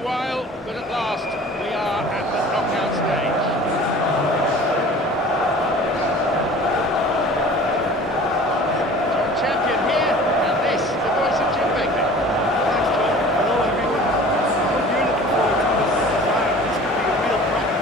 a while, but at last we are at the knockout stage. Champion here, and this, the voice of Jim Begley. Thanks, John. Hello, everyone. What you're looking forward to this design. This could be a real cracker.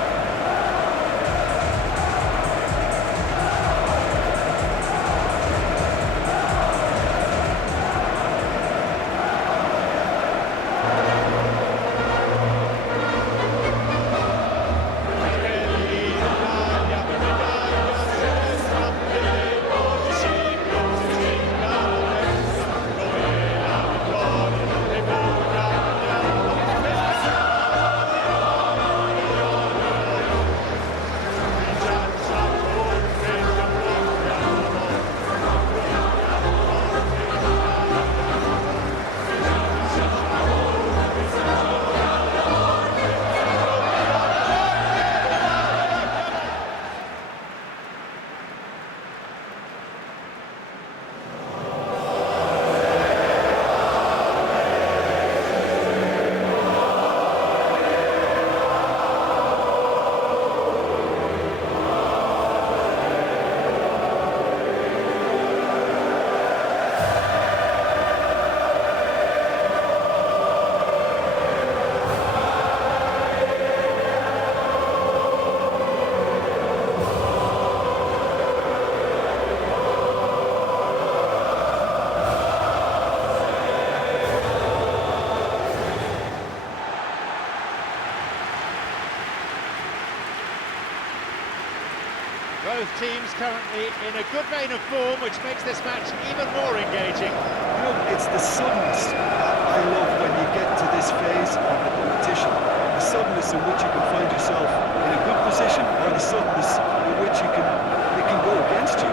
Both teams currently in a good vein of form, which makes this match even more engaging. You know, it's the suddenness that I love when you get to this phase of the competition. The suddenness in which you can find yourself in a good position, or the suddenness in which it can go against you.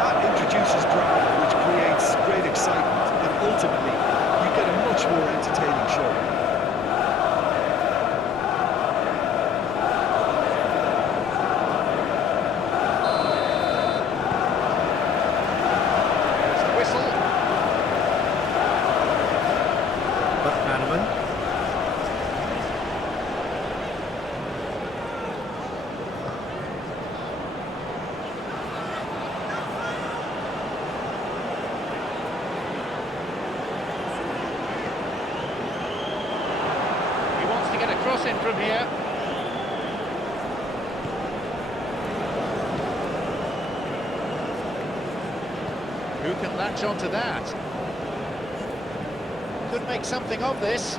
That introduces drama, which creates great excitement, and ultimately you get a much more entertaining show. Cross in from here. Who can latch onto that? Could make something of this.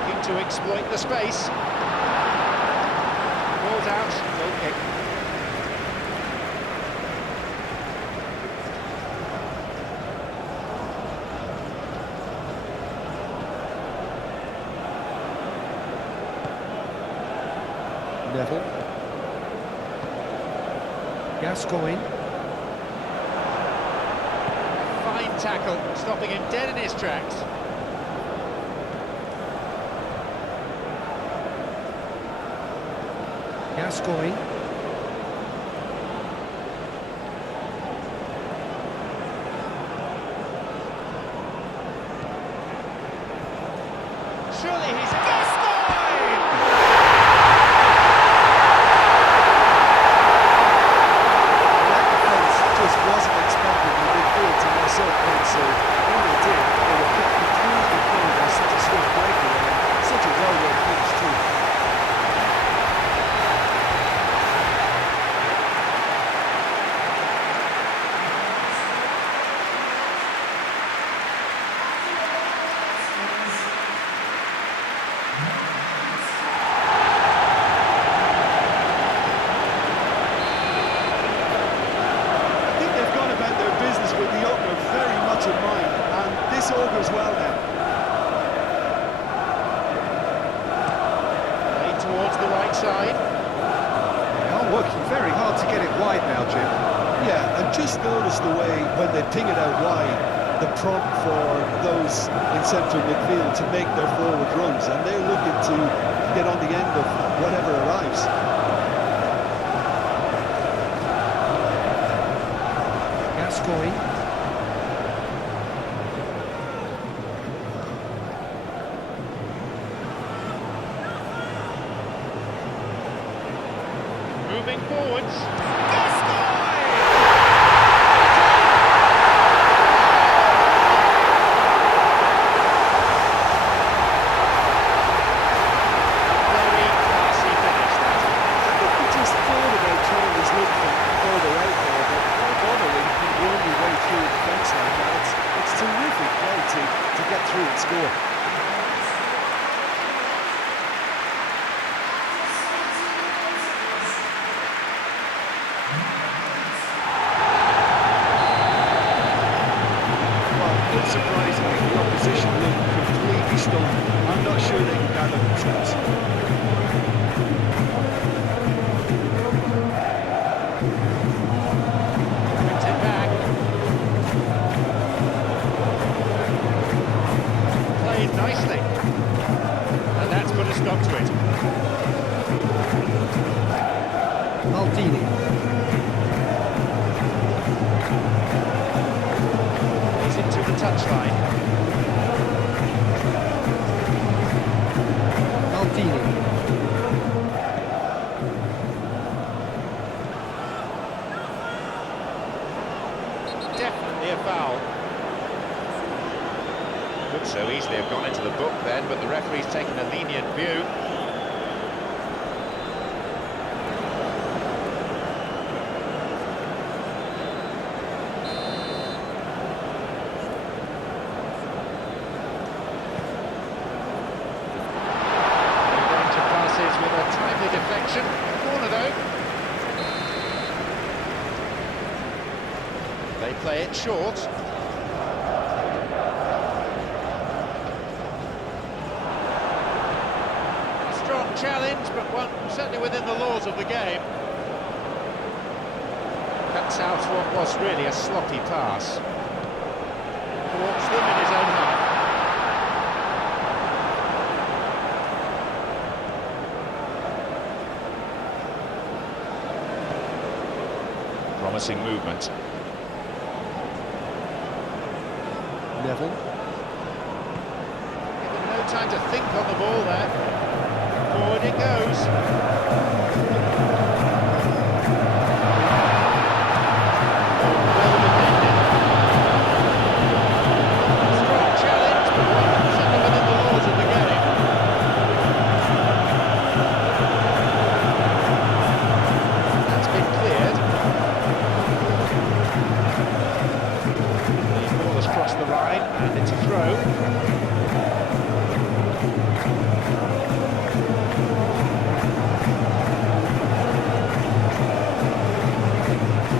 Looking to exploit the space. Ball's out, goal kick. Neville. Gascoigne. Fine tackle, stopping him dead in his tracks. Gascoigne. Surely he's Gascoigne! Wasn't expecting the midfield to mess up, and so when they did, they were completely covered by such a swift breakaway and such a well-worn finish too. In mind, and this augurs well now. Played towards the right side. They are working very hard to get it wide now, Jim. Yeah, and just notice the way when they ping it out wide, the prompt for those in central midfield to make their forward runs, and they're looking to get on the end of whatever arrives. Gascoigne. moving forwards. Very classy finish, that. Look, we just thought about trying his luck from further out there, but no bother when you can worm your way through a defence like that. It's terrific play to get through and score. Unsurprisingly, the opposition look completely stunned. I'm not sure they can gather themselves. Brings it back. Played nicely. And that's put a stop to it. Maldini. He's into the touchline. Maldini. Definitely a foul. Could so easily have gone into the book then, but the referee's taken a lenient view. With a timely deflection, corner though. They play it short. Strong challenge, but one certainly within the laws of the game. Cuts out what was really a sloppy pass. Thwarts them in his own half. Promising movement. Neville. Given no time to think on the ball there. Forward it goes. Well defended. Strong challenge, but one certainly within the laws of the game. That's been cleared. The ball has crossed the line and it's a throw.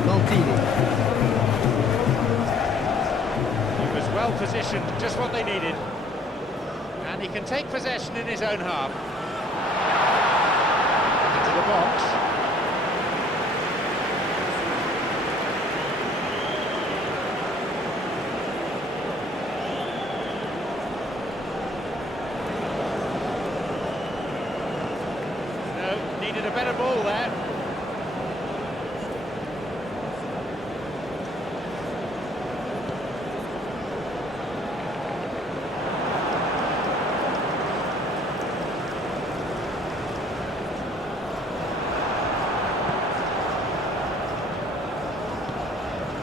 Maldini. He was well positioned, just what they needed. And he can take possession in his own half. Into the box. Needed a better ball there.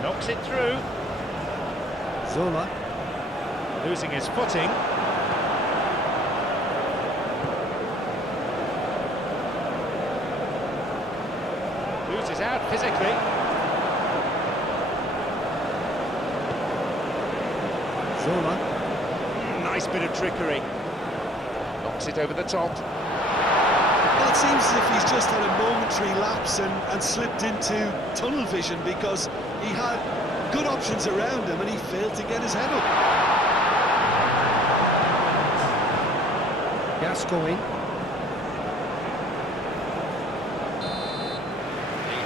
Knocks it through. Zola. Losing his footing. Loses out physically. Zola. Nice bit of trickery. Knocks it over the top. Well, it seems as if he's just had a momentary lapse and slipped into tunnel vision because he had good options around him and he failed to get his head up. Gascoigne.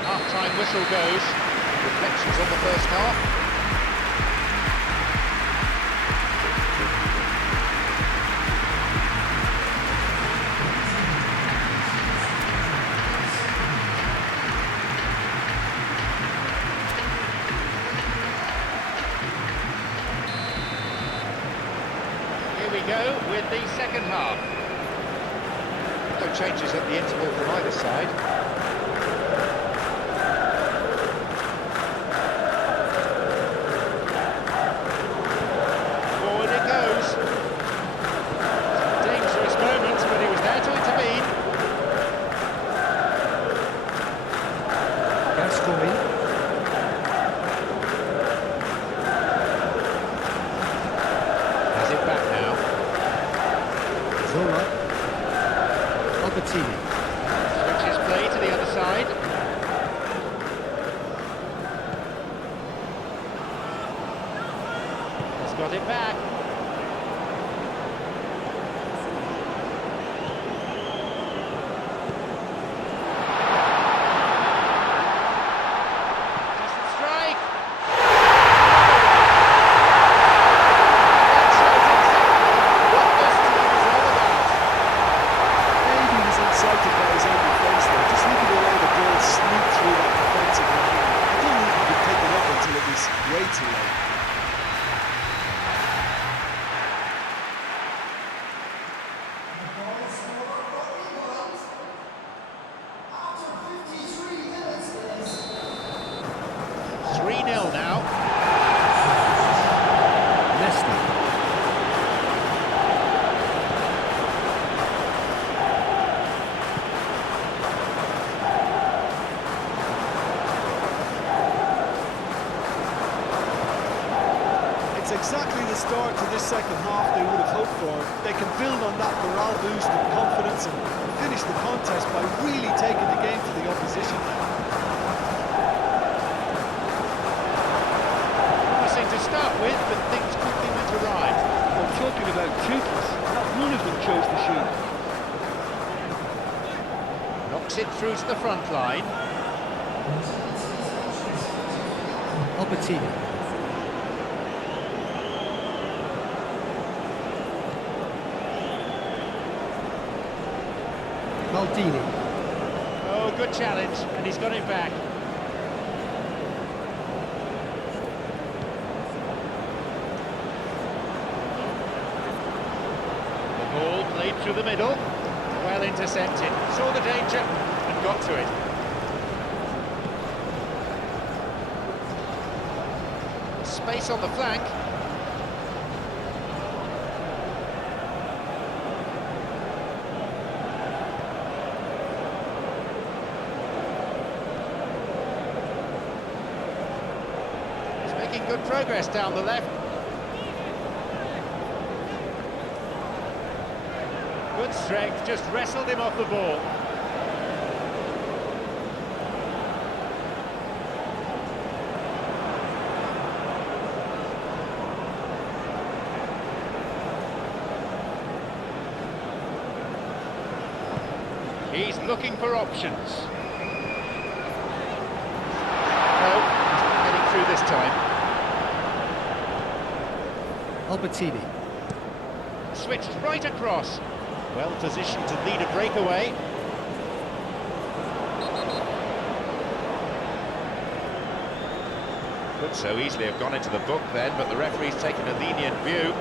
Half-time whistle goes. Reflections on the first half. Here we go with the second half. No changes at the interval from either side. Zola. Albertini. Switches play to the other side. Has got it back. Decent strike. That shows exactly what this team is all about. Maybe he was insulted by his own defence there. Just look at the way the ball sneaked through that defensive line. I don't think he could pick it up until it was way too late. Three 0 now. Leicester. It's exactly the start to this second half they would have hoped for. They can build on that morale boost and confidence and finish the contest by really taking the game to the opposition. Promising to start with, but things quickly went awry. Well, talking about toothless, not one of them chose to shoot. Knocks it through to the front line. Albertini. Maldini. Oh, good challenge, and he's got it back. The ball played through the middle, well intercepted, saw the danger and got to it. Space on the flank. Making good progress down the left. Good strength, just wrestled him off the ball. He's looking for options. No, he's not getting through this time. Albertini. Switched right across. Well positioned to lead a breakaway. Could so easily have gone into the book then, but the referee's taken a lenient view.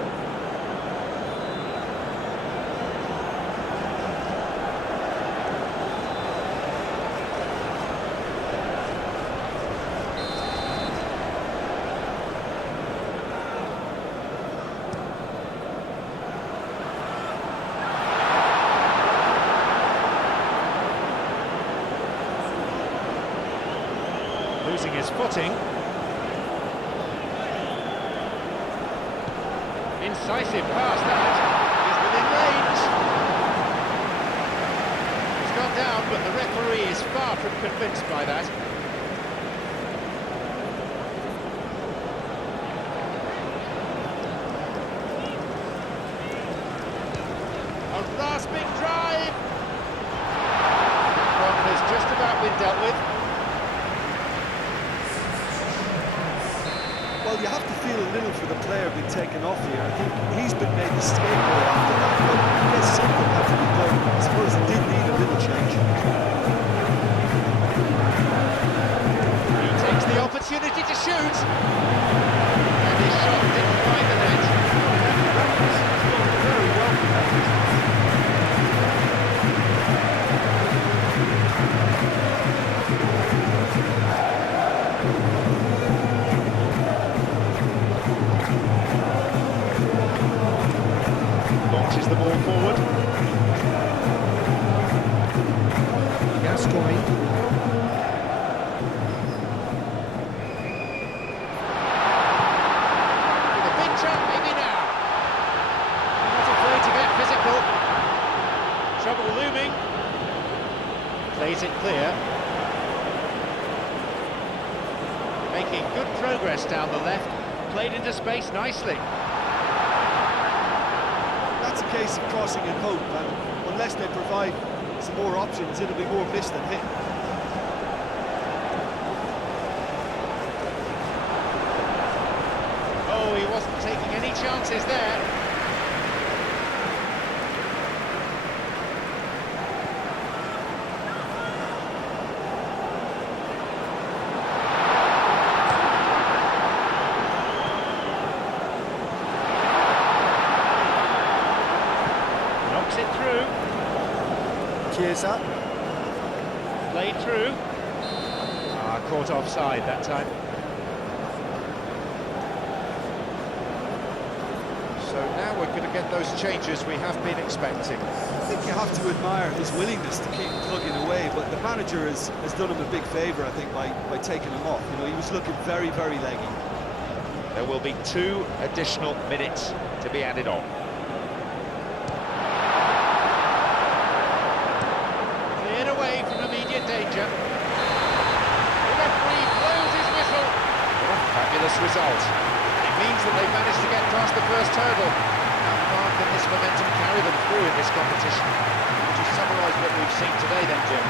Losing his footing. Incisive pass that. He's within range. He's gone down, but the referee is far from convinced by that. A rasping drive. One has just about been dealt with. Well, you have to feel a little for the player being taken off here. I think he's been made the scapegoat after that, but I guess something had to be done. I suppose it did need a little change. He takes the opportunity to shoot. And his shot didn't find the net. Very well for that distance. Launches the ball forward. Gascoigne. With a big chance maybe now. Not afraid to get physical. trouble looming. Plays it clear. Making good progress down the left. Played into space nicely. That's a case of crossing and hope, and unless they provide some more options, it'll be more miss than hit. Oh, he wasn't taking any chances there. Knocks it through. Chiesa. Played through. Caught offside that time. So now we're going to get those changes we have been expecting. I think you have to admire his willingness to keep plugging away, but the manager has done him a big favour, I think, by taking him off. You know, he was looking very, very leggy. There will be 2 additional minutes to be added on. Cleared away from immediate danger. The referee blows his whistle. What a fabulous result. It means that they've managed to get past the first hurdle. How far can this momentum carry them through in this competition? Would you summarise what we've seen today then, Jim?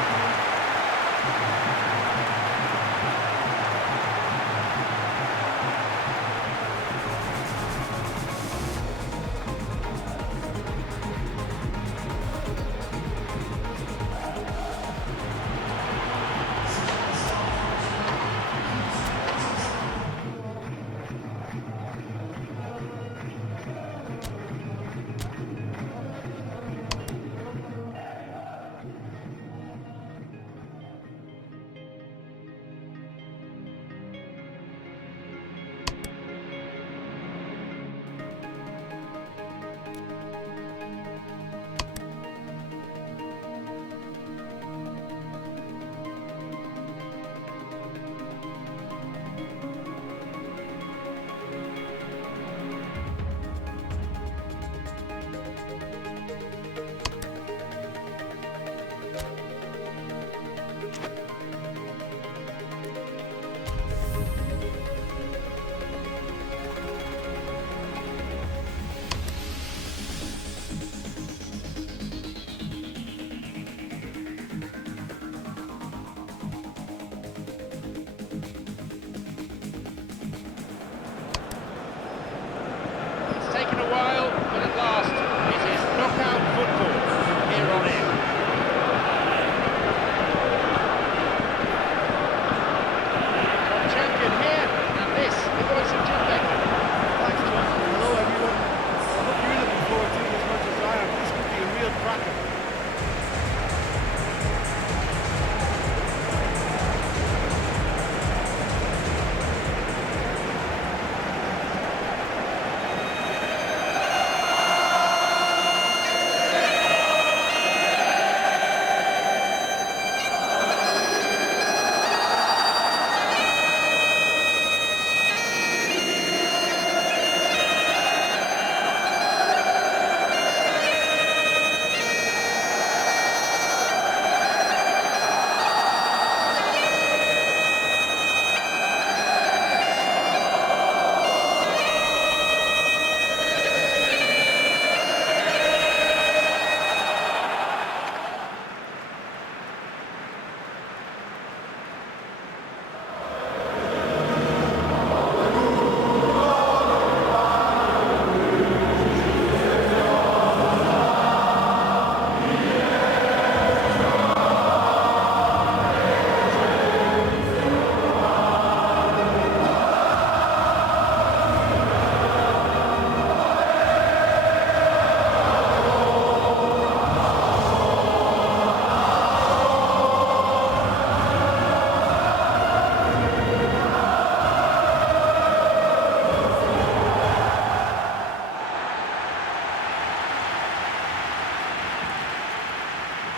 Taken a while, but at last it is knockout football from here on in. Champion here, and this is Football Sim Anth. Thanks, John. Hello, everyone. I hope you're looking forward to it as much as I am. This could be a real cracker.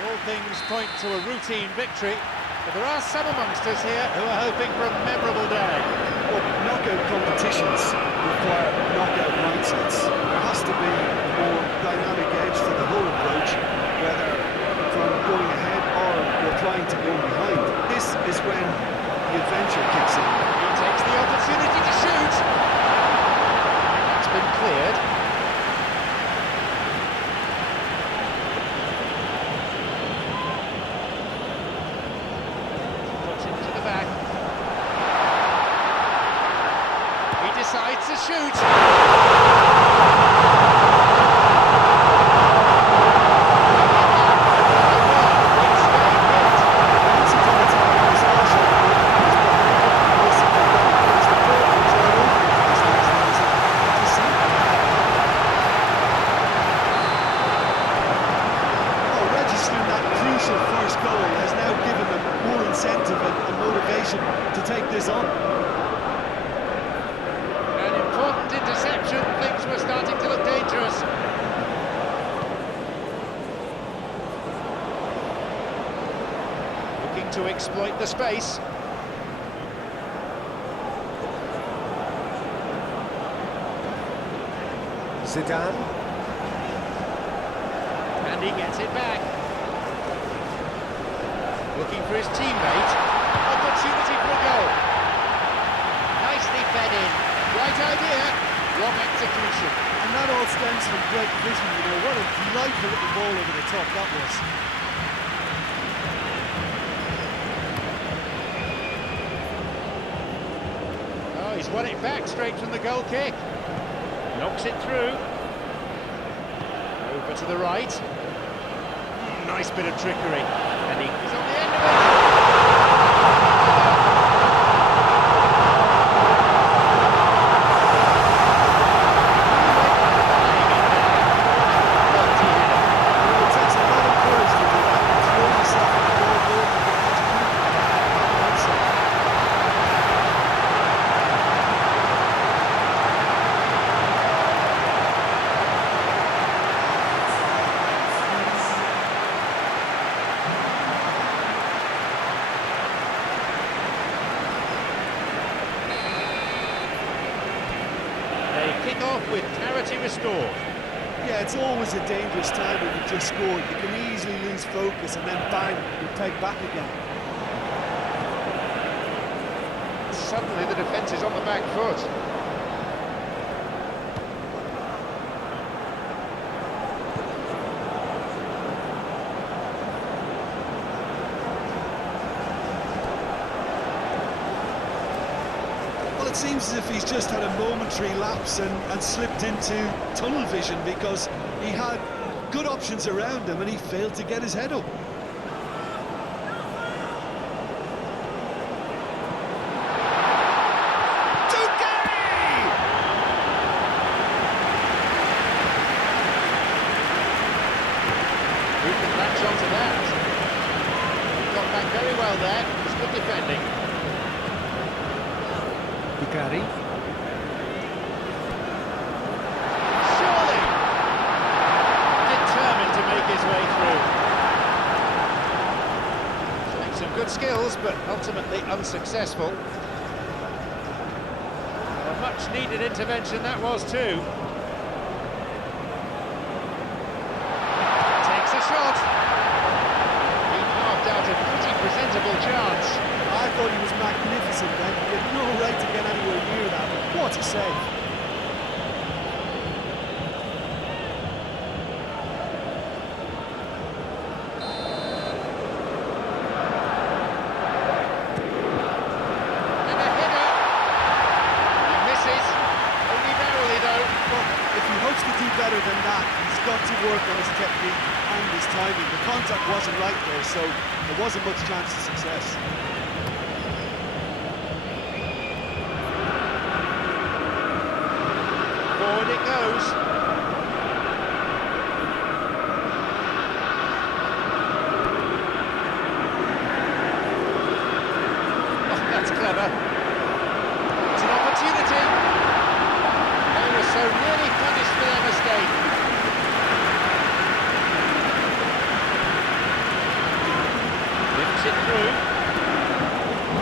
All things point to a routine victory, but there are some amongst us here who are hoping for a memorable day. Well, knockout competitions require knockout mindsets. There has to be a more dynamic edge to the whole approach, whether is when the adventure kicks in. He takes the opportunity to shoot. That's been cleared. Puts it to the back. He decides to shoot. First goal has now given them more incentive and motivation to take this on. An important interception, things were starting to look dangerous. Looking to exploit the space. Zidane. And he gets it back. Looking for his teammate. Opportunity for a goal. Nicely fed in. Right idea, wrong execution. And that all stems from great vision, you know. What a delightful little ball over the top that was. Oh, he's won it back straight from the goal kick. Knocks it through. Over to the right. Nice bit of trickery. And he's on the end of it. It takes a lot of courage to do that and throw yourself in the goal and Kick off with clarity restored. yeah, it's always a dangerous time when you've just scored. You can easily lose focus and then bang, you take back again. Suddenly the defence is on the back foot. Well, it seems as if he's just had a momentary lapse and slipped into tunnel vision because he had good options around him and he failed to get his head up. Who can latch onto that? Got back very well there. It's good defending. Hikari. Surely! Determined to make his way through. Showing some good skills, but ultimately unsuccessful. A much-needed intervention that was too. Takes a shot. He carved out a pretty presentable chance. I thought he was magnificent then. He had no right to get anywhere near that. What a save. And a header. He misses. Only narrowly though. But if he hopes to do better than that, he's got to work on his technique and his timing. The contact wasn't right there, so there wasn't much chance of success. Forward it goes. Oh, that's clever. It's an opportunity. They were so nearly punished for their mistake. Lifts it through.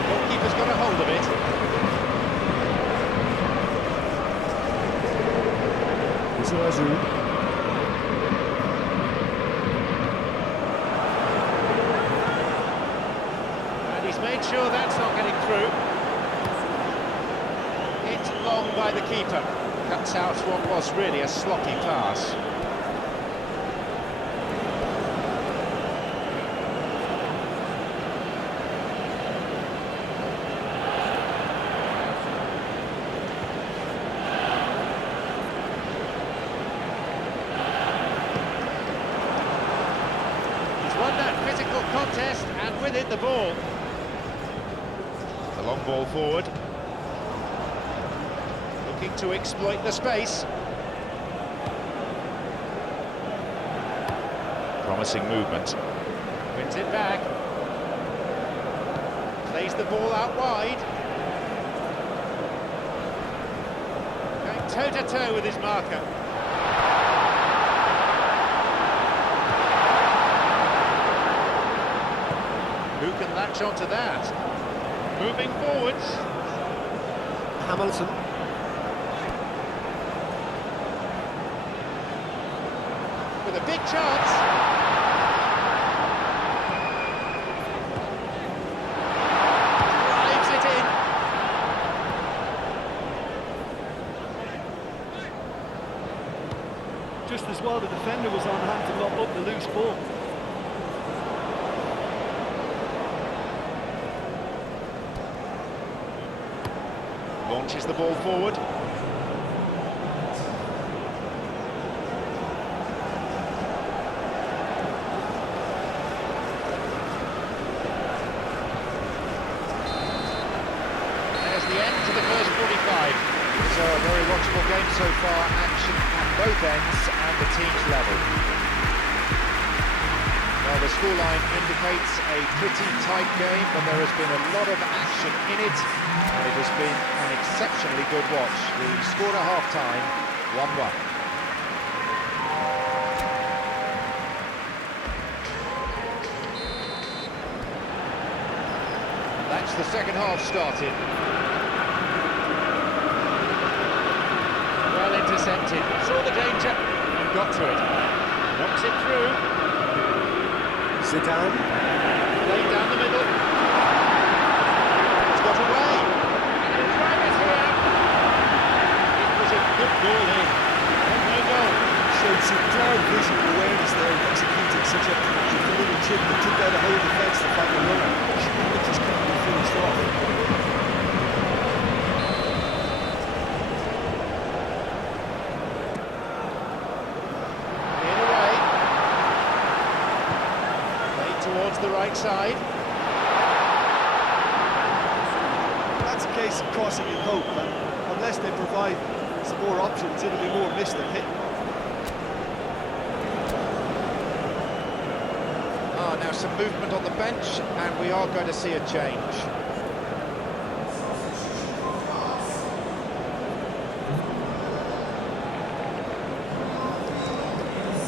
Goalkeeper's got a hold of it. And he's made sure keeper. Cuts out what was really a sloppy pass. Won that physical contest and with it the ball. The long ball forward. Looking to exploit the space. Promising movement. Wins it back. Plays the ball out wide. Going toe-to-toe with his marker. Who can latch onto that? Moving forwards. Hamilton. With a big chance. Drives it in. Just as well the defender was on hand to lock up the loose ball. Launches the ball forward. There's the end to the first 45. So a very watchable game so far, action at both ends and the team's level. Well, the scoreline indicates a pretty tight game, but there has been a lot of action in it, and it has been an exceptionally good watch. We scored at half-time, 1-1. That's the second half started. Well intercepted, saw the danger and got to it. Knocks it through. Zidane. Laid down the middle. It's got away. And it's right here. It was a good ball in. And no goal. Showed superb visual awareness there and executed such a beautiful little chip that took out the whole defence to find the runner. It just couldn't be finished off. In away. Played towards the right side. That's a case of crossing in hope, and unless they provide some more options, it'll be more miss than hit. Now some movement on the bench, and we are going to see a change.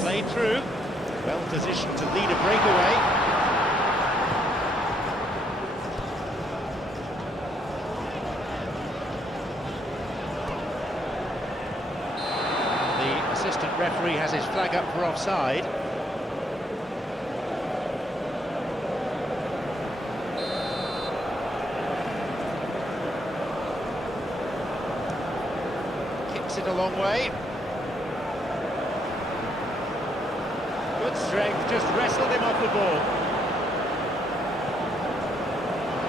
Played through, well positioned to lead a breakaway. The assistant referee has his flag up for offside. Kicks it a long way. Good strength, just wrestled him off the ball.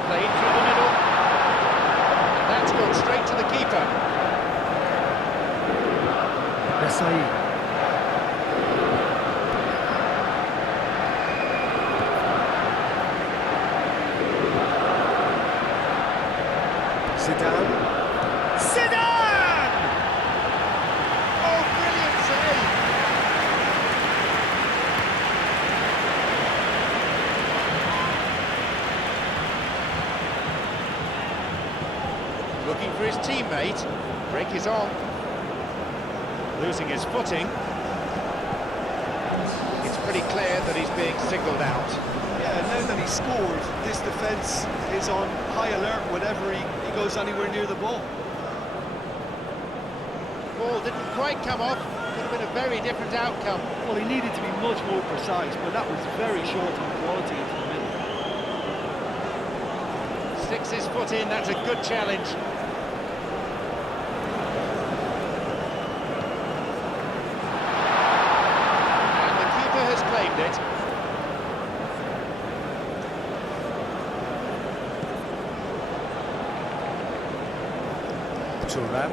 Played through the middle. And that's gone straight to the keeper. Desai. Zidane. Zidane! Oh, brilliant save! Looking for his teammate. Break is on. Losing his footing. It's pretty clear that he's being signalled out. Yeah, now that he scored, this defence is on high alert whenever he goes anywhere near the ball. Ball didn't quite come off. Could have been a very different outcome. Well, he needed to be much more precise, but that was very short on quality into the middle. Sticks his foot in, that's a good challenge. Turan.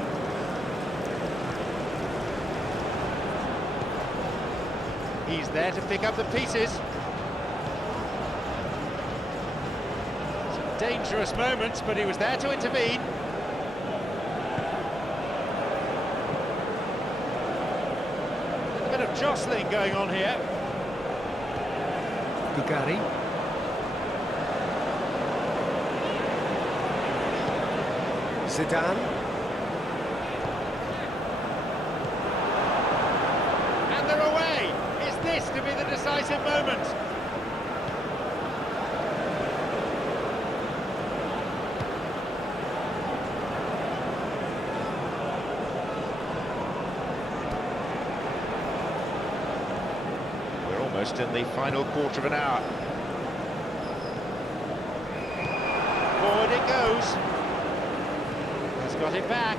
He's there to pick up the pieces. Some dangerous moments, but he was there to intervene. A bit of jostling going on here. Gugari. Zidane. And they're away! Is this to be the decisive moment? We're almost in the final quarter of an hour. Forward it goes. Has got it back.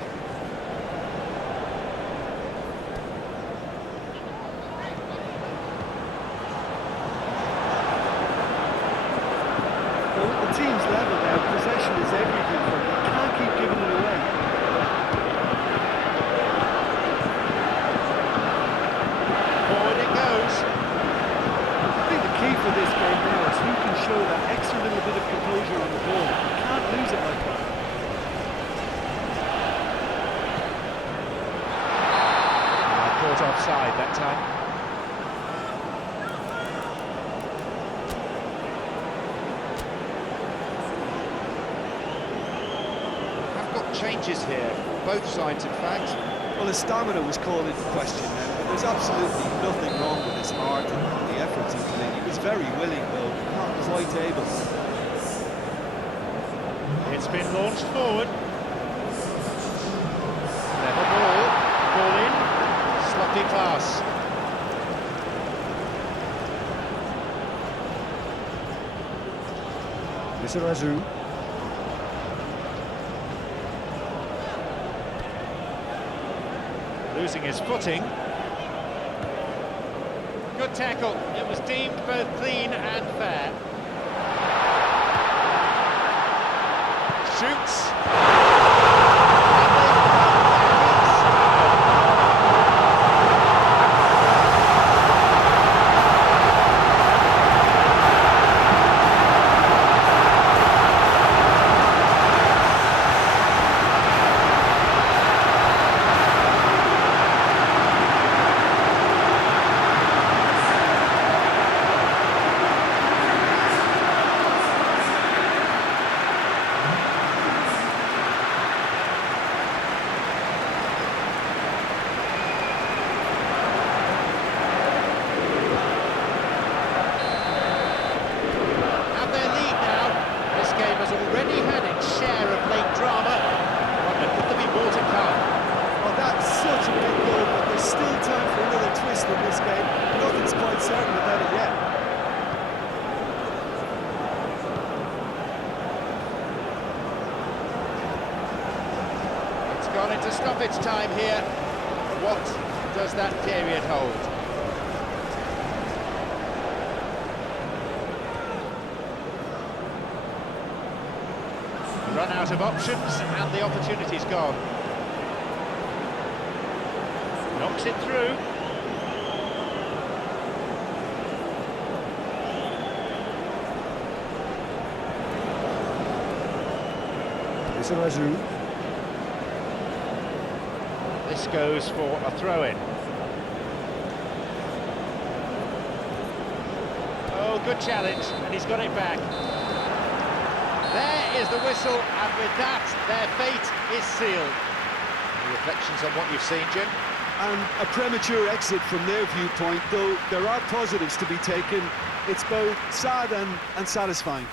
Well, the team's level now, possession is everything for them. You can't keep giving it away. Forward it goes. I think the key for this game now is who can show that extra little bit of composure on the ball. You can't lose it like that. Caught offside that time. I've got changes here, both sides in fact. Well, his stamina was called into question now, but there's absolutely nothing wrong with his heart and the efforts he put in. He was very willing, though, not quite able. It's been launched forward. Level ball in. Sloppy pass. Lizarazu. Losing his footing. Good tackle. It was deemed both clean and fair. Shoots. Already had its share of late drama. Wonder, could there be more to come? Oh, that's such a big goal, but there's still time for another twist in this game. Nothing's quite certain about it yet. It's gone into stoppage time here. What does that period hold? Run out of options and the opportunity's gone. Knocks it through. Lizarazu. This goes for a throw-in. Oh, good challenge, and he's got it back. There is the whistle, and with that, their fate is sealed. Any reflections on what you've seen, Jim? And a premature exit from their viewpoint, though there are positives to be taken. It's both sad and satisfying.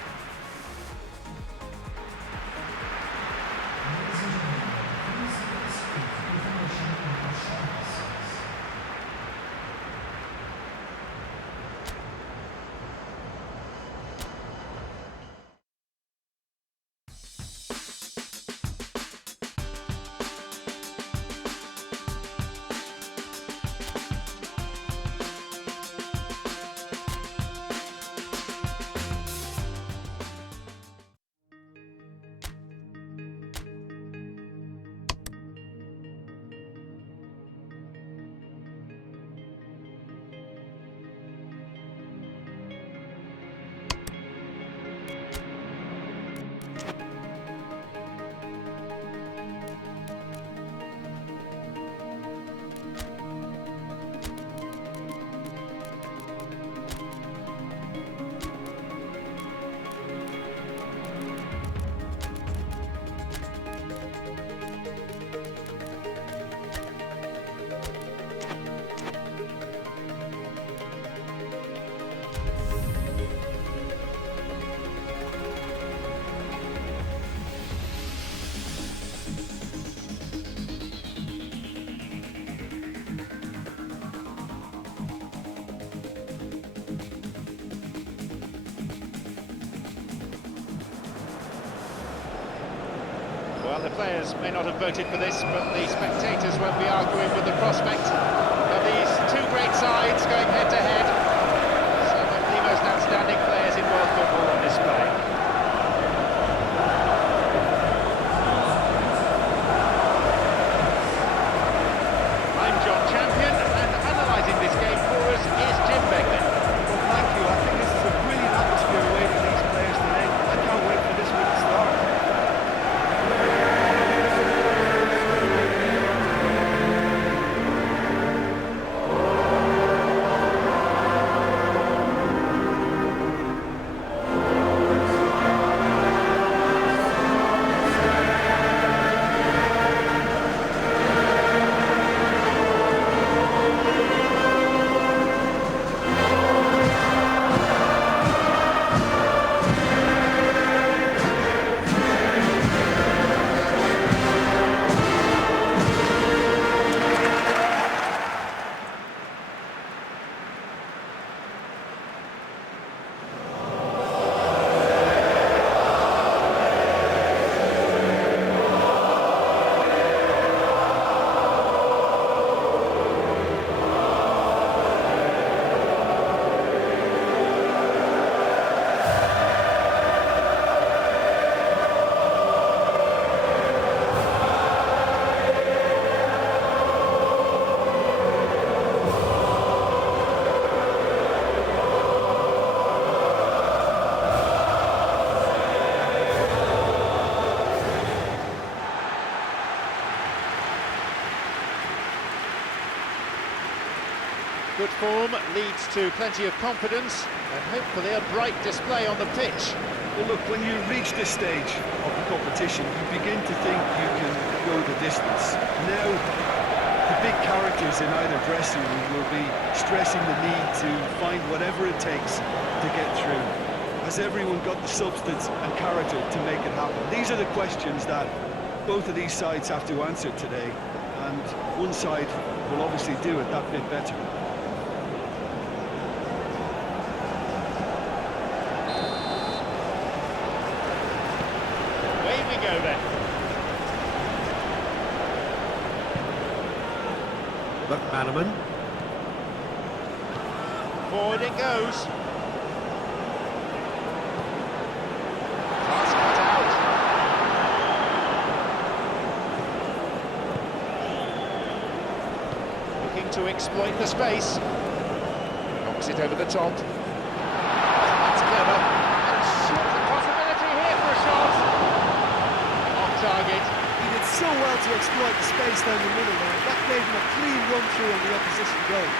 Well, the players may not have voted for this, but the spectators won't be arguing with the prospect of these two great sides going head-to-head. Some of the most outstanding players in world football on display. I'm John Champion, and analysing this game for us is Jim Beglin. Well, thank you. I think this is a brilliant atmosphere awaiting these players today. I can't wait for this one to start. Good form leads to plenty of confidence and hopefully a bright display on the pitch. Well, look, when you reach this stage of the competition, you begin to think you can go the distance. Now, the big characters in either dressing room will be stressing the need to find whatever it takes to get through. Has everyone got the substance and character to make it happen? These are the questions that both of these sides have to answer today, and one side will obviously do it that bit better. Go then. McManaman. Forward it goes. Pass cut out. Looking to exploit the space. Knocks it over the top. That's clever. And shot, the possibility here for a shot. Target. He did so well to exploit the space down the middle there. That gave him a clean run through on the opposition goal.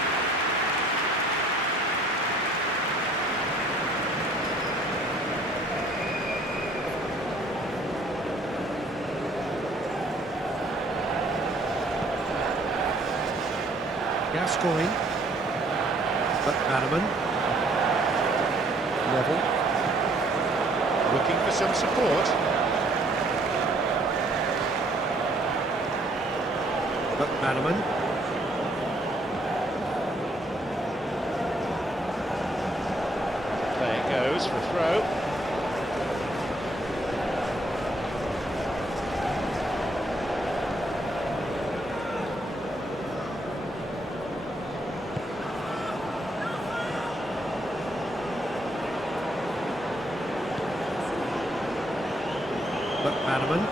Gascoigne. McManaman. Level. Looking for some support. McManaman. There it goes for a throw. McManaman.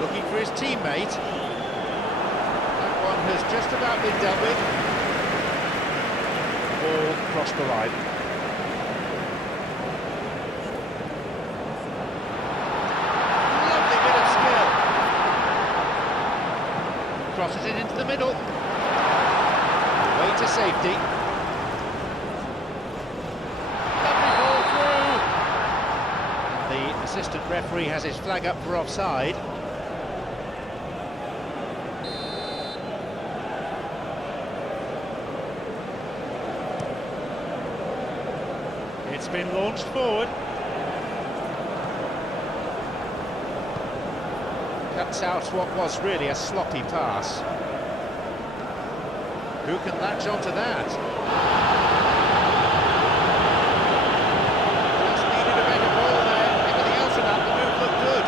Looking for his teammate. One has just about been dealt with. Ball crossed the line. Lovely bit of skill. Crosses it into the middle. Way to safety. Lovely ball through. The assistant referee has his flag up for offside. It's been launched forward. Cuts out what was really a sloppy pass. Who can latch onto that? Just needed a better ball there. Everything else about the move looked good.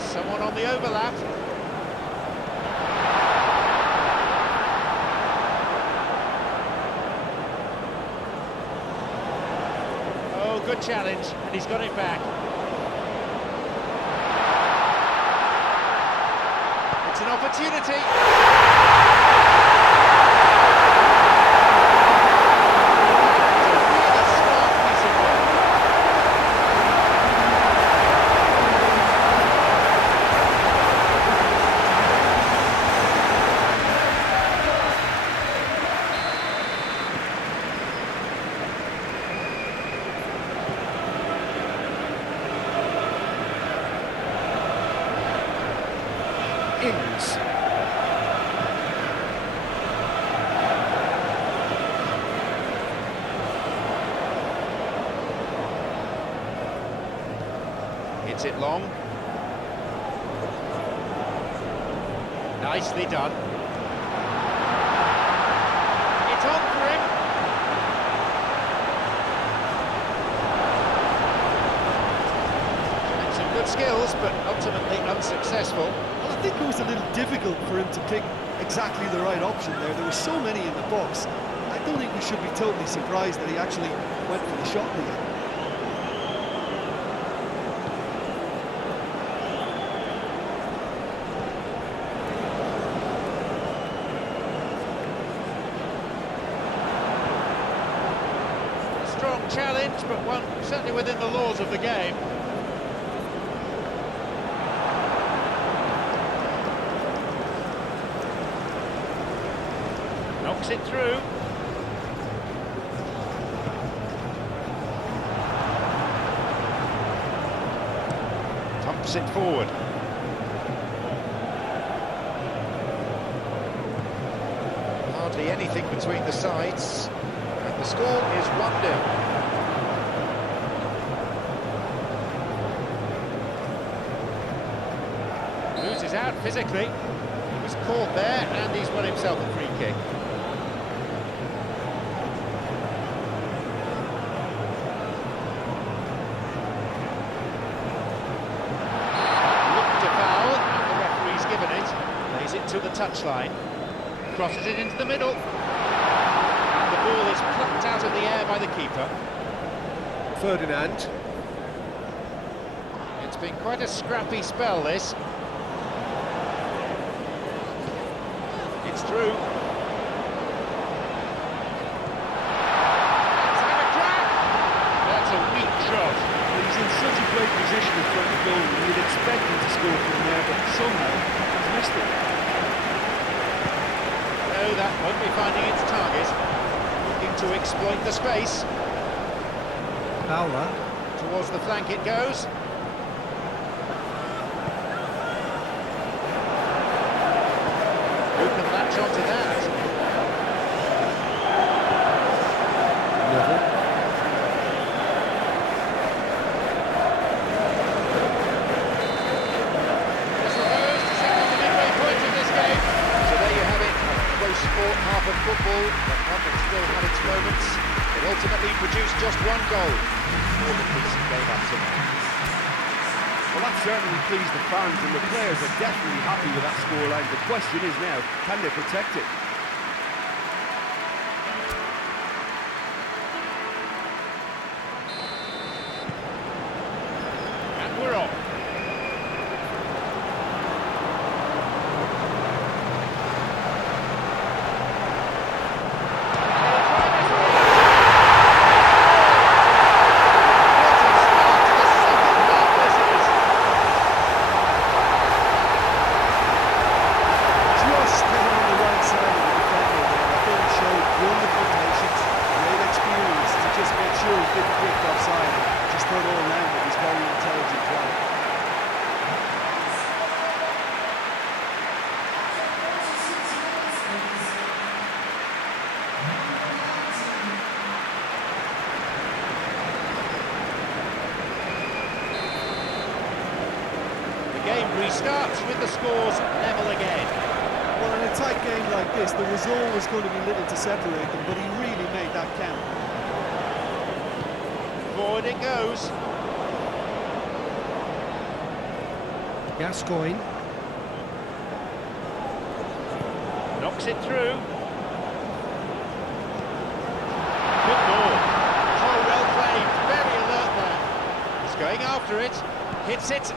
Someone on the overlap. Oh, good challenge, and he's got it back. It's an opportunity. Ings. Hits it long. Nicely done. It's on for him. And some good skills, but ultimately unsuccessful. Well, I think it was a little difficult for him to pick exactly the right option there. There were so many in the box. I don't think we should be totally surprised that he actually went for the shot in the end. Strong challenge, but one certainly within the laws of the game. Knocks it through. Thumps it forward. Hardly anything between the sides. And the score is 1-0. Loses out physically. He was caught there, and he's won himself a free kick. Looked a foul, and the referee's given it. Plays it to the touchline. Crosses it into the middle. And the ball is plucked out of the air by the keeper. Ferdinand. It's been quite a scrappy spell, this. It's through. It's had a crack! That's a weak shot. He's in such a great position in front of goal, and you'd expect him to score from there, but somehow he's missed it. No, that won't be finding its target. Looking to exploit the space. Fowler. Towards the flank it goes. Who can latch onto that? Neville. Whistle goes to signal the midway point of this game. So there you have it, a close sport, half of football, but one that still had its moments. It ultimately produced just one goal. More than decent game up to now. Well, that certainly pleased the fans, and the players are definitely happy with that scoreline. The question is now, can they protect it? And we're off. Just getting on the right side of the defender there. I thought he showed wonderful patience, great experience to just make sure he didn't drift offside. Just thought all round it was very intelligent play. The game restarts with the scores level again. Well, in a tight game like this, there was always going to be little to separate them, but he really made that count. Forward it goes. Gascoigne. Knocks it through. Good ball. Oh, well played. Very alert there. He's going after it. Hits it.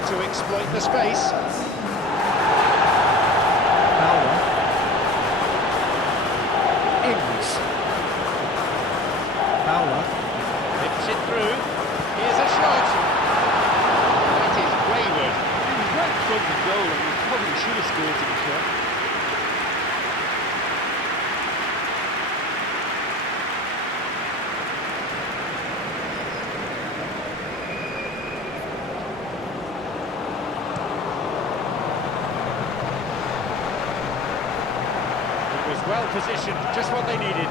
To exploit the space. Fowler. Ings. Fowler. Lifts it through. Here's a shot. That is wayward. He was right in front of the goal and he probably should have scored to the shot. Well positioned, just what they needed.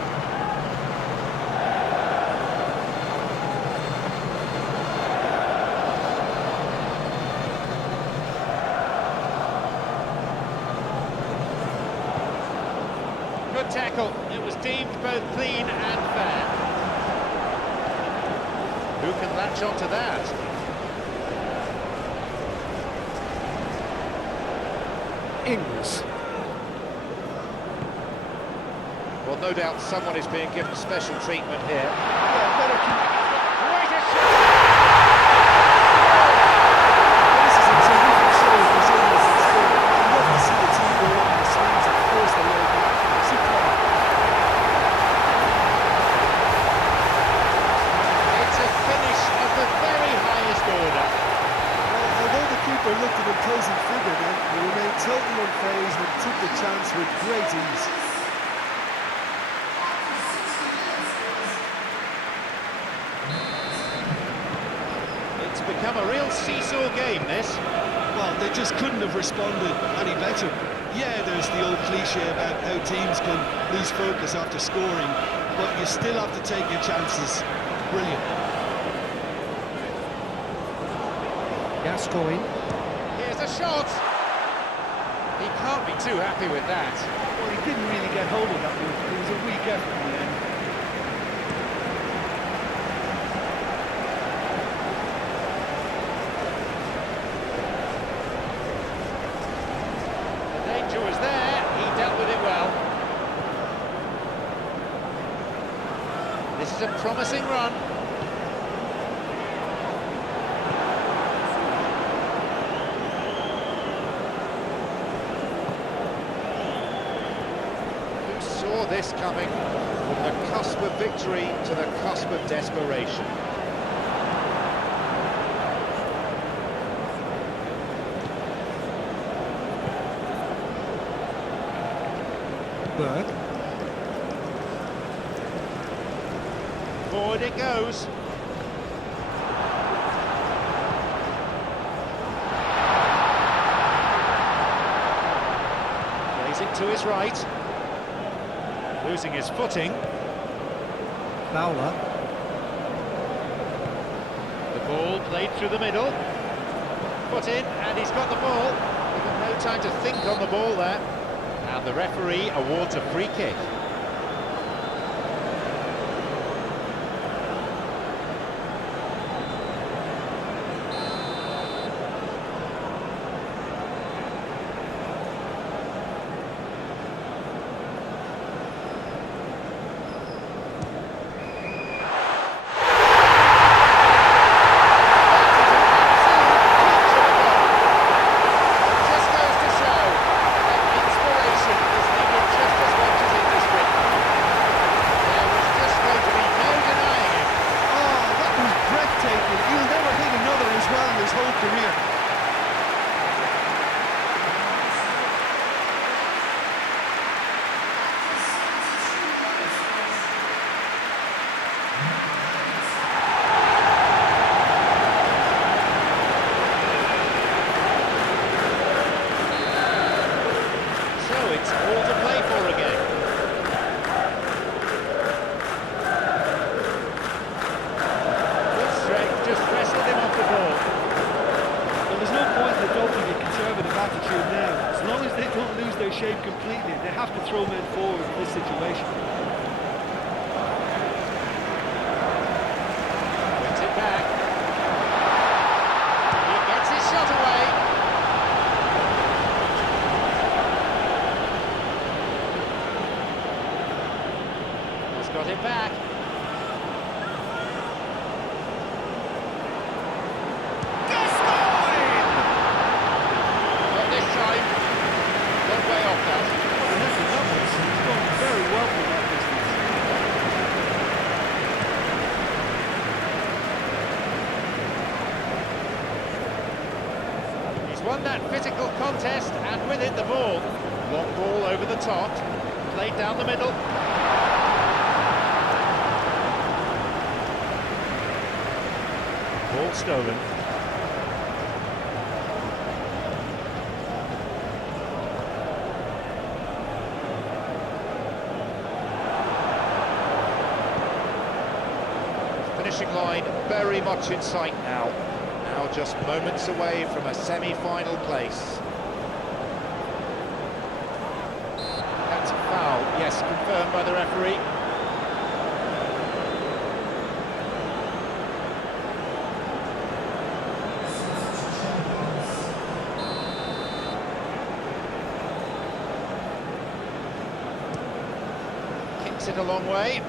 Good tackle. It was deemed both clean and fair. Who can latch onto that? Ings. Well, no doubt someone is being given special treatment here. Great shot! This is a terrific show of resilience and skill. I love to see the team go up in the sleeves and force their way back. Superb. It's a finish of the very highest order. Well, although the keeper looked an imposing figure then, he remained totally unfazed and took the chance with great ease. It's become a real seesaw game, this. Well, they just couldn't have responded any better. Yeah, there's the old cliche about how teams can lose focus after scoring, but you still have to take your chances. Brilliant. Gascoigne. Here's a shot. He can't be too happy with that. Well, he didn't really get hold of that one. It was a weak effort in the end. The danger was there. He dealt with it well. This is a promising run. Saw this coming from the cusp of victory to the cusp of desperation. Berg. Forward it goes. Plays it to his right. Losing his footing. Fowler. The ball played through the middle. Put in, and he's got the ball. Given no time to think on the ball there. And the referee awards a free kick. Just goes to show that inspiration is needed just as much as industry. It's all to play for again. Good strength, just wrestled him off the ball. Well, there's no point in adopting a conservative attitude now. As long as they don't lose their shape completely, they have to throw men forward in this situation. Wins it back. He gets his shot away. He's got it back. Not this time. One way off that. And that's another. He's gone very well from that distance. He's won that physical contest, and with it the ball. Long ball over the top, played down the middle. Ball stolen. Finishing line very much in sight now. Now just moments away from a semi-final place. That's a foul, yes, confirmed by the referee. Kicks it a long way.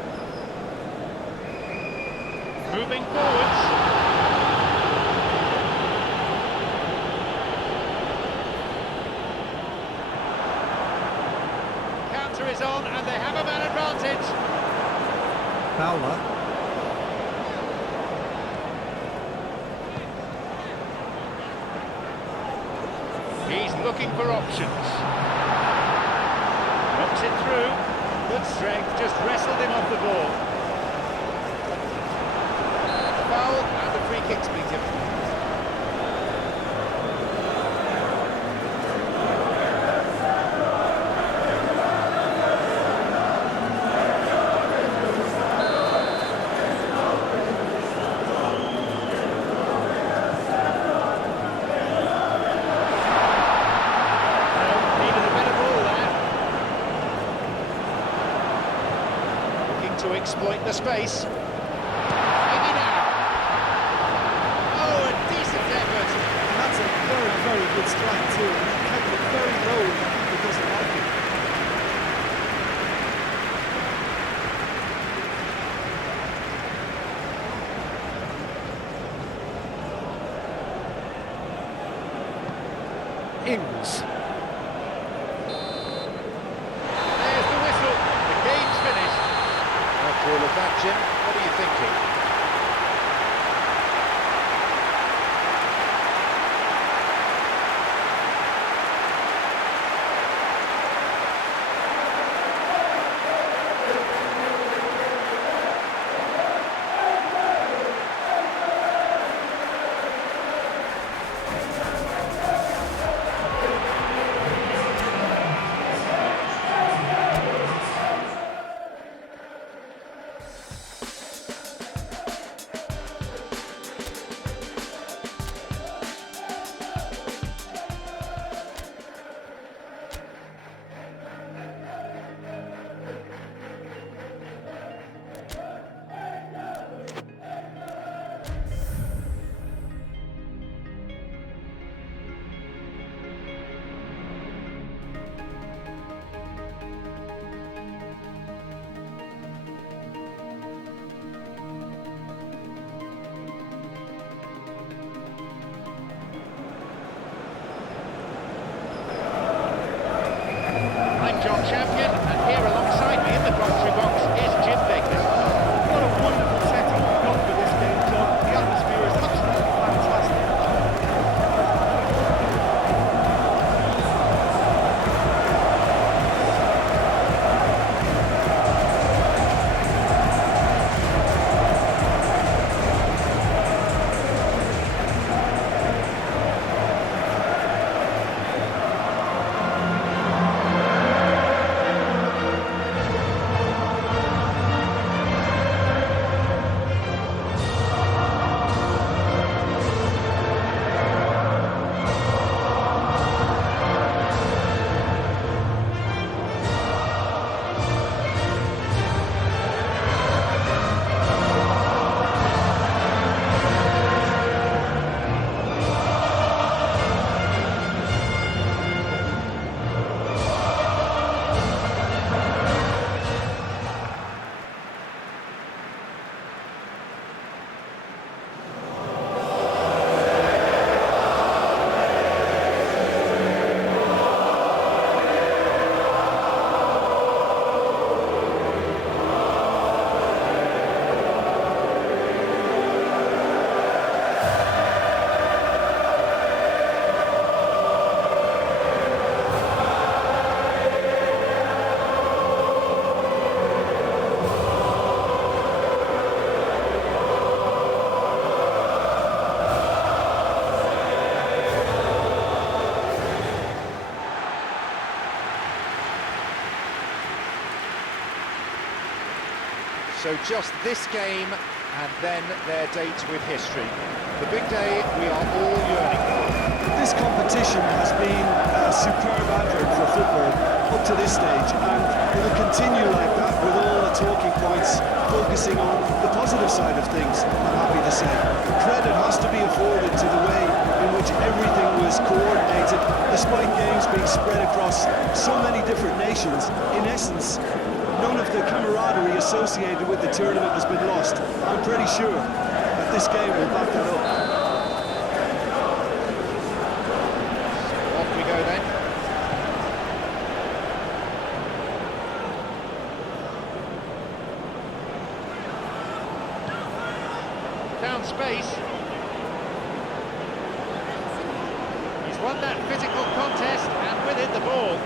Moving forwards. Counter is on, and they have a man advantage. Fowler. He's looking for options. Knocks it through. Good strength, just wrestled him off the ball. Foul, and the free kick's been given. To exploit the space. Maybe now. Oh, a decent effort. And that's a very, very good strike too. He kept it very low and the keeper doesn't like it. Ings. There's the whistle. The game's finished. After all of that, Jim, what are you thinking? John Champion, and here alongside me in the commentary box is Jim Baker. What a wonderful setting we've got for this game, John. The atmosphere is absolutely fantastic. So just this game and then their date with history. The big day we are all yearning for. This competition has been a superb advert for football up to this stage, and it'll continue like that with all the talking points focusing on the positive side of things, I'm happy to say. Credit has to be afforded to the way in which everything was coordinated, despite games being spread across so many different nations. In essence, none of the camaraderie associated with the tournament has been lost. I'm pretty sure that this game will back that up. Off we go then. Down space. He's won that physical contest and with it the ball.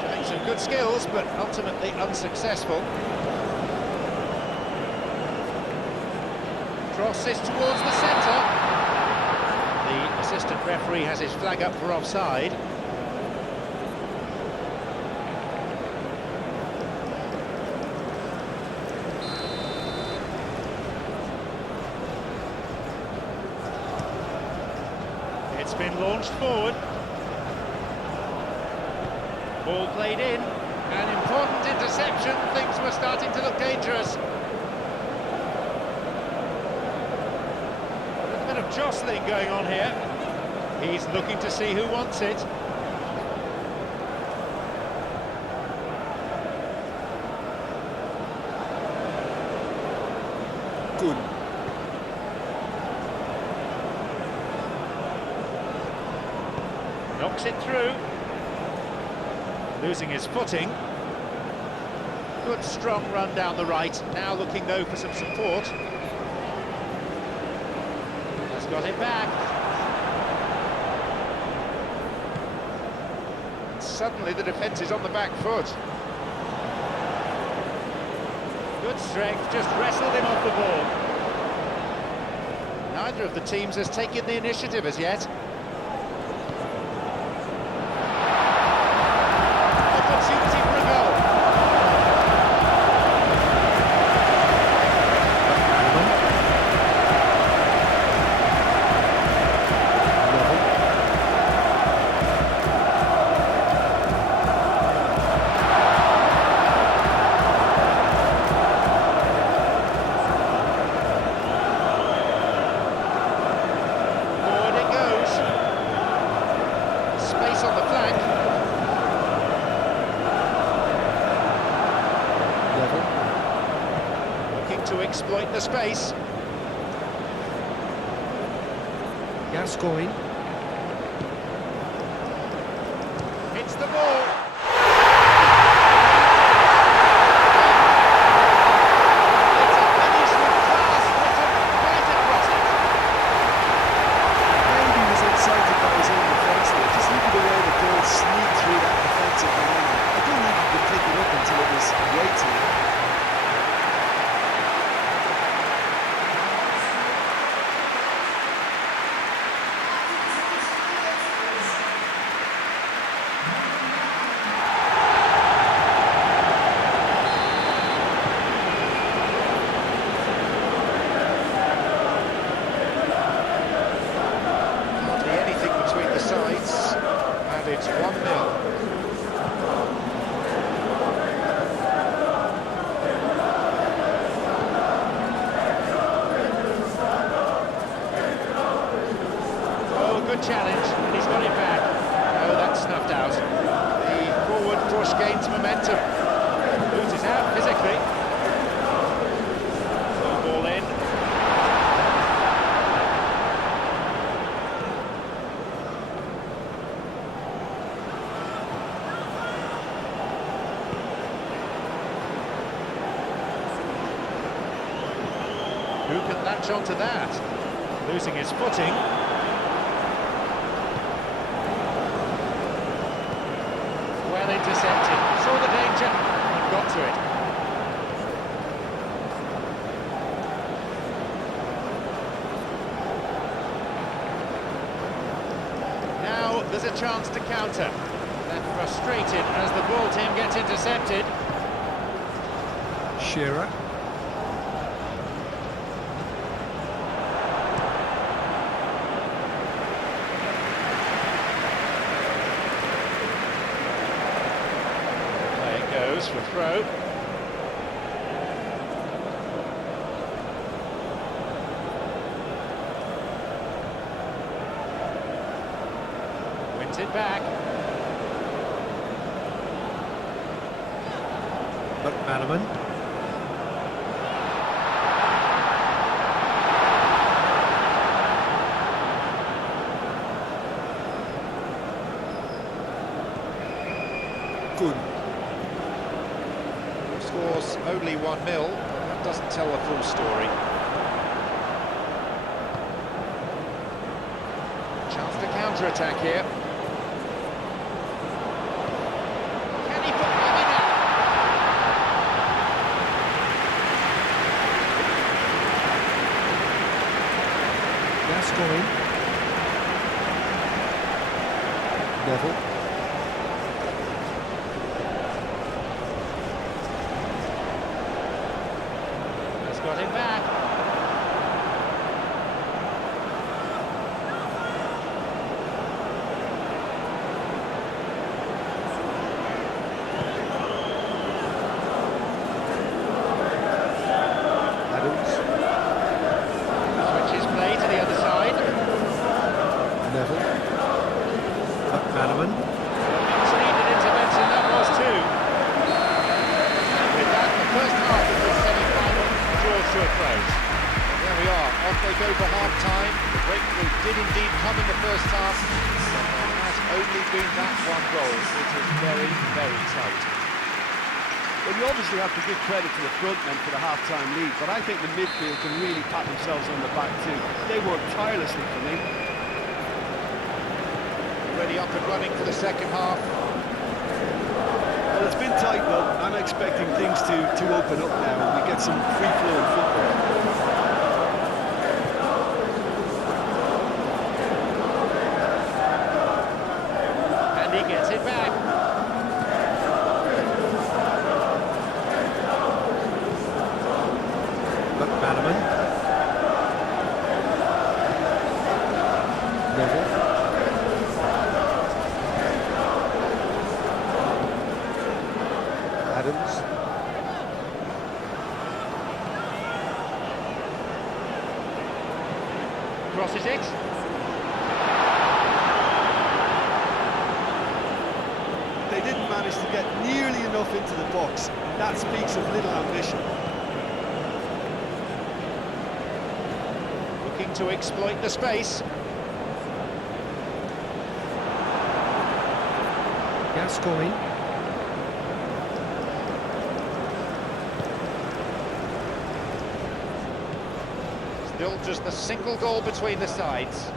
Showing some good skills, but ultimately unsuccessful. Cross is towards the centre. The assistant referee has his flag up for offside. It's been launched forward. Ball played in. An important interception. Things were starting to look dangerous. A bit of jostling going on here. He's looking to see who wants it. Good. Knocks it through. Losing his footing. Good strong run down the right. Now looking though for some support. Has got it back. Suddenly the defence is on the back foot. Good strength, just wrestled him off the ball. Neither of the teams has taken the initiative as yet. Opportunity for a goal. Forward it goes. Space on the flank. Looking to exploit the space. Gascoigne. Hits the ball. It's a finish with class written right across it. Maybe he was excited by his own defence there. Just look at the way the ball sneaked through that defensive line. I don't think he could pick it up until it was way too late. Hardly anything between the sides, and it's 1-0. Oh, good challenge, and he's got it back. Oh, that's snuffed out. The forward push gains momentum. Loses out physically. Full ball in. Who can latch onto that? Losing his footing. Well intercepted. Saw the danger and got to it. Now there's a chance to counter. They're frustrated as the ball team gets intercepted. Shearer. There it goes for throw. Wins it back. McManaman. Good. Scores only 1-0, but that doesn't tell the full story. Chance to counter-attack here. Can he put one in it? Gascoigne. Neville. Has got him back. Adams. Switches play to the other side. Neville. McManaman. Much needed intervention that was too. And with that, the first half of the semi-final draws to a close. There we are, off they go for half-time. The breakthrough did indeed come in the first half, but there has only been that one goal. It is very, very tight. Well, you obviously have to give credit to the front men for the half-time lead, but I think the midfield can really pat themselves on the back too. They worked tirelessly for me. Already up and running for the second half. Well, it's been tight, but I'm expecting things to open up now and we get some free-flowing football. And he gets it back. McManaman. Neville. Adams. Crosses it. They didn't manage to get nearly enough into the box, and that speaks of little ambition. Looking to exploit the space. Gascoigne. Still just a single goal between the sides.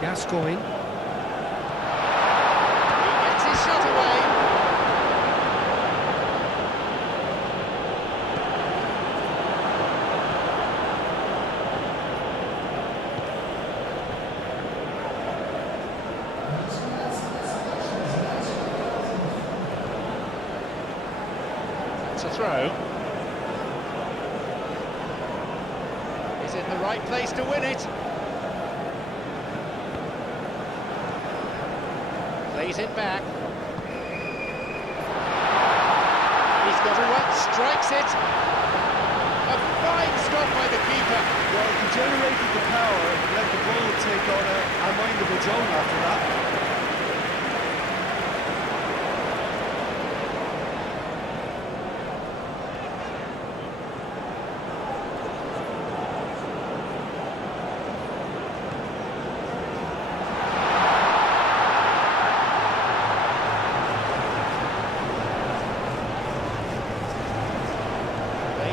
Gascoigne. He gets his shot away. It's a throw. He's in the right place to win it. Plays it back. He's got a run, strikes it. A fine stop by the keeper. Well, he generated the power, let the ball take on a mind of its own after that.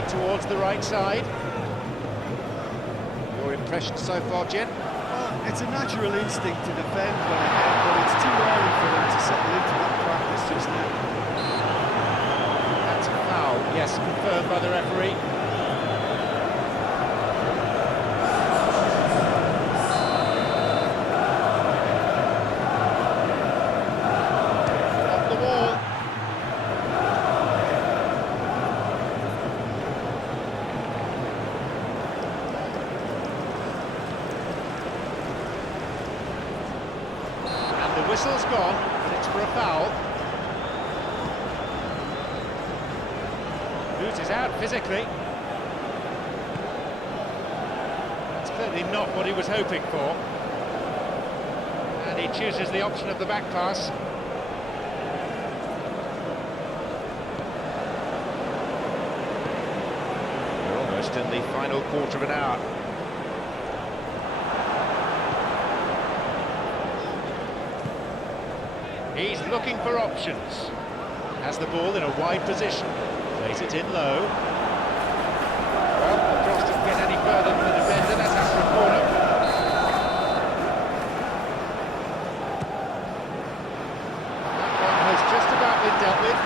Towards the right side. Your impression so far, Jen? Well, it's a natural instinct to defend when ahead, but it's too early for them to settle into that practice just now. That's a foul, yes, confirmed by the referee. whistle's gone, and it's for a foul. Loses out physically. That's clearly not what he was hoping for. And he chooses the option of the back pass. We're almost in the final quarter of an hour. He's looking for options. Has the ball in a wide position. Plays it in low. Well, the cross didn't get any further than the defender. That's after a corner. That one has just about been dealt with.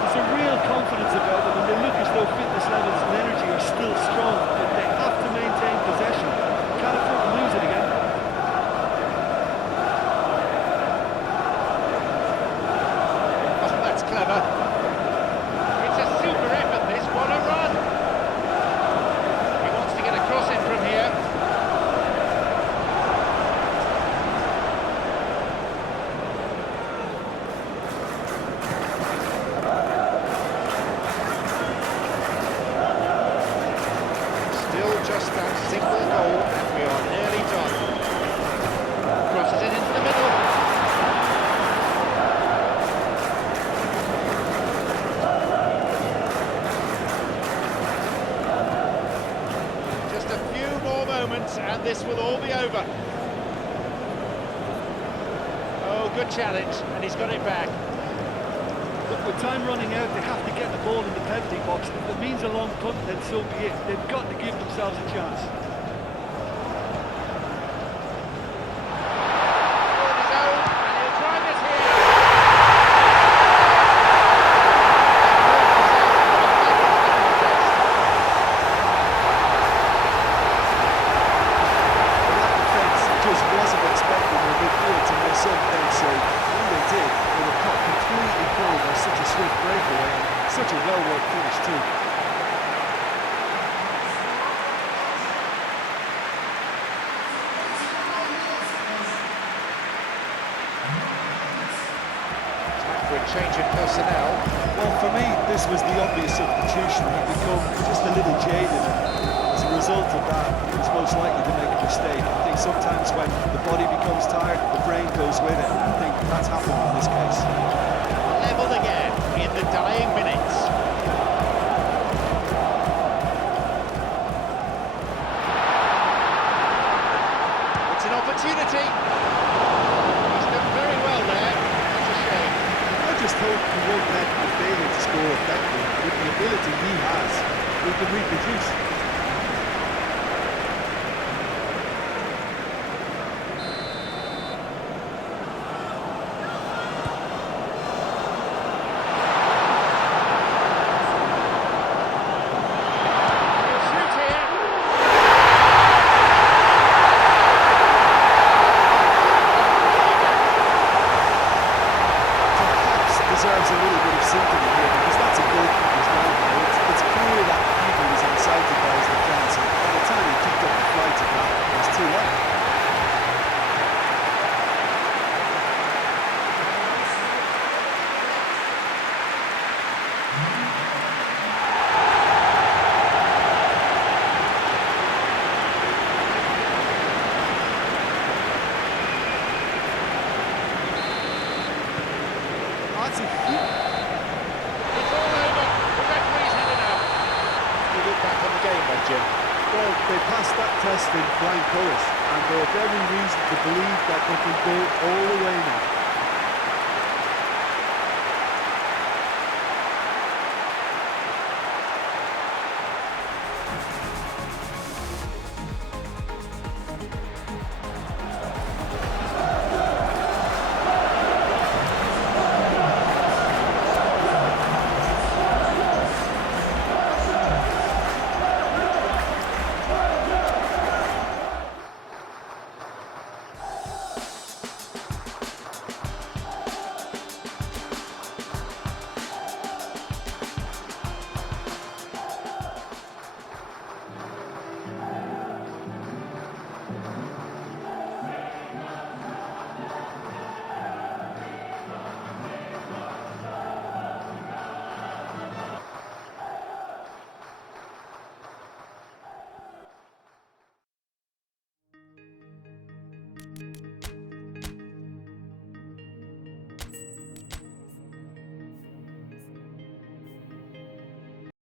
There's a real confidence about them, and they look as though fitness levels and energy are still strong, but they have to maintain possession. Can't afford to lose it again. Oh, that's clever. It's a super effort, this. What a run! He wants to get a cross in from here. Still just that single goal, and we are nearly done. Crosses it into the middle. Just a few more moments, and this will all be over. Oh, good challenge, and he's got it back. Look, with time running out, they have to get the ball in the penalty box. If it means a long punt, then so be it. They've got to give themselves a chance. On his own, and he'll drive it here. That defence just wasn't expecting their midfield to make some things, so when they did, they were caught completely cold by such a swift breakaway and such a well-worked finish too. Time for a change in personnel. Well, for me, this was the obvious substitution. He'd become just a little jaded, and as a result of that, he was most likely to make a mistake. I think sometimes when the body becomes tired, the brain goes with it. I think that's happened in this case. Level again in the dying minutes. It's an opportunity. He's done very well there. It's a shame. I just hope he won't let the failure to score effectively. With the ability he has, he can reproduce. He'll shoot here. Perhaps deserves a little bit of sympathy here, because that's a goalkeeper's nightmare. It's clear that the keeper was incited by his defence, and by the time he kicked up the flight of that, it was too late. That's a huge... It's all over. The referee's had enough. You look back on the game then, Jim. Well, they passed that test in flying colours, and they have every reason to believe that they can go all the way now.